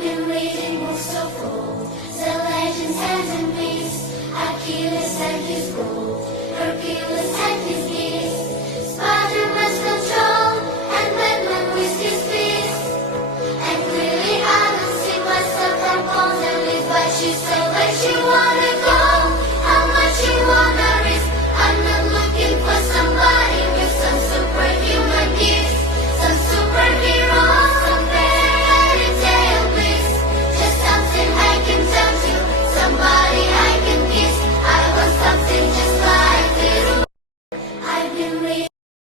been reading books of old, the legends and the myths, Achilles and his gold.